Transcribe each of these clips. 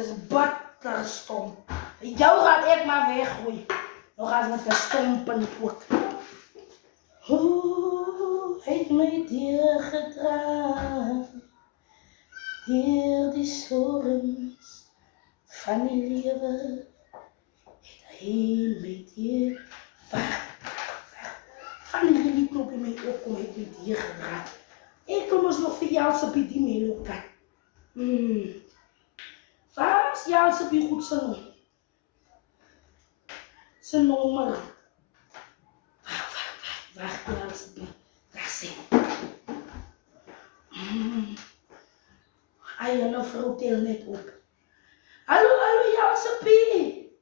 is bitterstom. Jou gaat ek maar weggooi. Nou gaan met 'n stompen ook. Hy het my deurgedra deur die storms van die lewe. Het hy my deur van die lied op in my opkom het my deurgedra. Ek wil ons nog vir Jelsepie die melokat. Waar is Jelsepie goed sy nom? Sy nommer. Wacht Jelsepie. Daar sê. Ai, en 'n vrou tel net op. Hallo Jelsepie.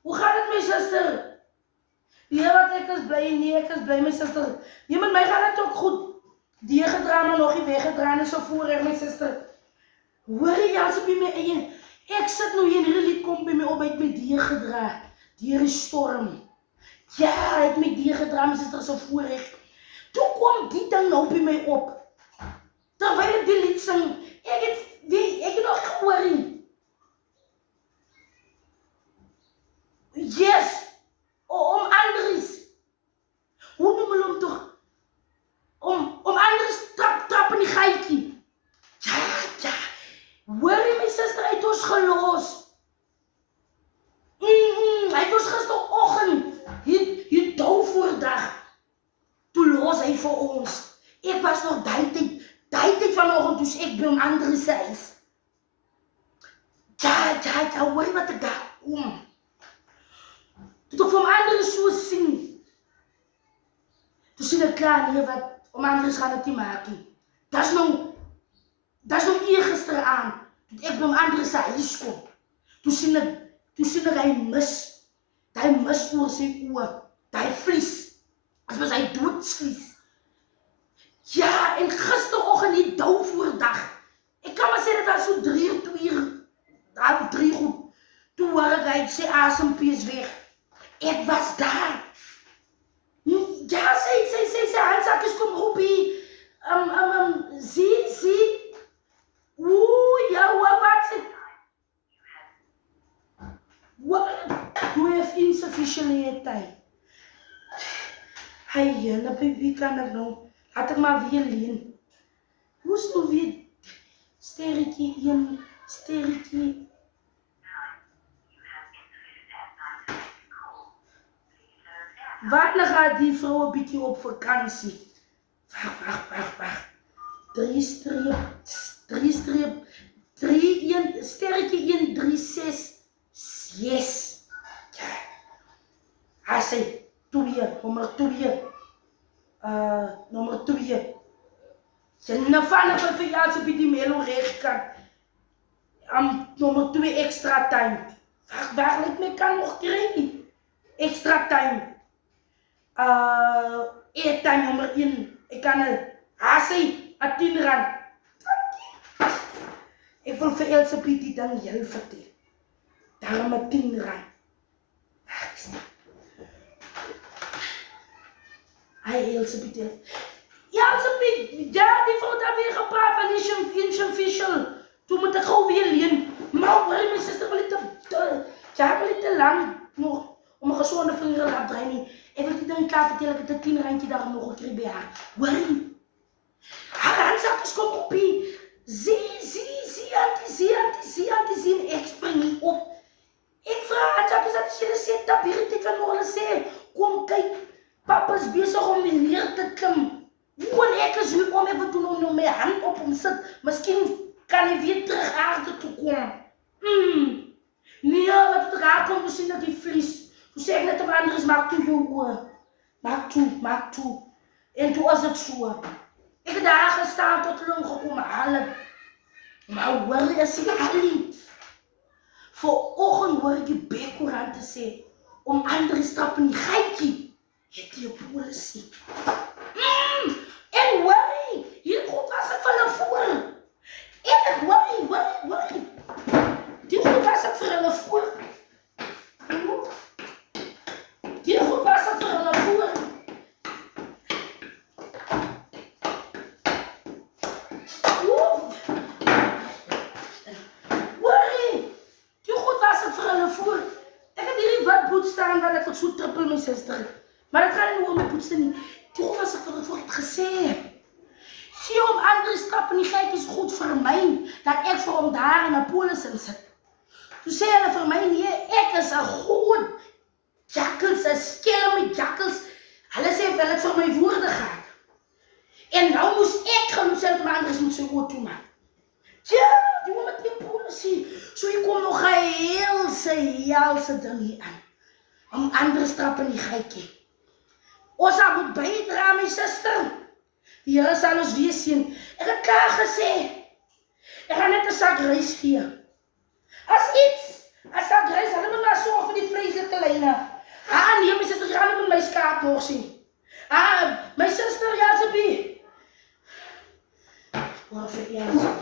Hoe gaan dit my suster? Nee, wat ek is bly, nee, ek is bly my suster. Nee, met my gaan dit ook goed. Die gedra maar nog nie weggedra en so voorreg my suster. Hoor jy Jelsepie my eie? Ek sit nou hier en hierdie lied kom by my op, uit my dier gedra. Deur die storm. Ja, hy het my dier gedra, my suster so voorreg. Toe kom die ding nou by my op. Terwyl ek die lied sing, ek het nog gehoor nie. Yes, om Andries. Hoe noem hulle hom toch? Om Andries trap in die gaatjie. Ja. Hoor jy my suster, hy het ons gelos. Hy het ons gisteroggend, hier Douwvoordag, toe los hy vir ons. Ek was nog die tyd vanoggend, toes ek by hom Andries se huis. Ja, hoor jy wat ek daar kom. Toe ek vir hom Andries so sien. Toe sien ek klaar, nee wat, om Andries gaan het nie maak nie. Das nou eergister aan, toe ek by hom Andries se huis kom. Toe sien ek hy mis oor sy oor, die vlies, as was hy doodsvlies. Ja, en gisteroggend die Douwvoordag, ek kan maar sê dat was so 3 goed, toe hoor ek hy sy asempies weg. Ek was daar. Ja, sy handsakjes kom roepie. Zie. Ja, wat sê? You have insufficient time. Hy, jylle, by wie kan ek nou? Laat ek maar weer leen. Hoe is nou weer? Sterretjie 1, sterretjie. Wanneer gaat die vrou 'n bietjie op vakansie? Wacht. 3 sterretjie 1, 3, 6. Yes. Hy sê, nommer 2. Nommer 2. Sy vanaf vir Jelsepie die melo regkant. Nommer 2 extra time. Wacht, ek kan nog kry. Extra time. Airtime nommer 1. Ek kan hy sê, R10. Ek wil vir Jelsepie die ding heel vertel. Daarom R10. Waar is dit? Hy Jelsepie. Jelsepie, ja, die vrou daar weer gepraat van die official. Toe moet ek gou weer leen. Maar hoor my suster wil nie te lang nog om 'n gesonde vinger laat draai nie. Ek wil die ding klaar vertel, ek het 'n R10 daar nog gekry by haar. Hoor jy? Haar handsakjes kom op hier. Zie, auntie, ek spring nie op. Ek vraag handsakjes dat jy sê, tap hierdie tyd van hulle sê, kom kyk, papa is besig om die neer te klim. En ek is hier om, ek wil doen nou my hand op hom sit, miskien kan hy weer terug aarde toe kom. Nee, wat het raak om te sien dat die vlies. Toe sê ek net om Andries, maak toe jou oor. Maak toe. En toe was het so. Ek het daar gestaan tot hulle gekom haal. Maar hoor jy, sê Ali, vanoggend hoor ek die Bekoerant te sê, om Andries trap in die gaatjie, het die polisie. En hoor jy, hier goed was ek vir hulle voor. En hoor jy, die goed was ek vir hulle voor. Die goed was ek vir hulle voor. het so trippel my suster. Maar dit gaan nie oor my poetste nie. Toe was ek vir het gesê. Sien hom Andries trap in die geit is goed vir my, dat ek vir hom daar in 'n polis insit. Toe sê hulle vir my, nee, ek is 'n goed jakkels, 'n skelm jakkels. Hulle sê hulle het vir my woorde gehad. En nou moes ek gaan sê maar Andries moet sy oor toe maak. Ja, die woon met die polisie. So hier kom nog 'n helse ding hier aan. Om Andries trap in die geitjie. Ons moet bydra, my suster. Die Here sal ons weer sien. Ek het klaar gesê. Ek gaan net 'n sak rys gee. As sak rys, hulle moet maar sorg vir die vleislike lyne. Nee, my suster, jy gaan nie met my skaap nog sien. My suster, ja, asseblief. Waar vir jy?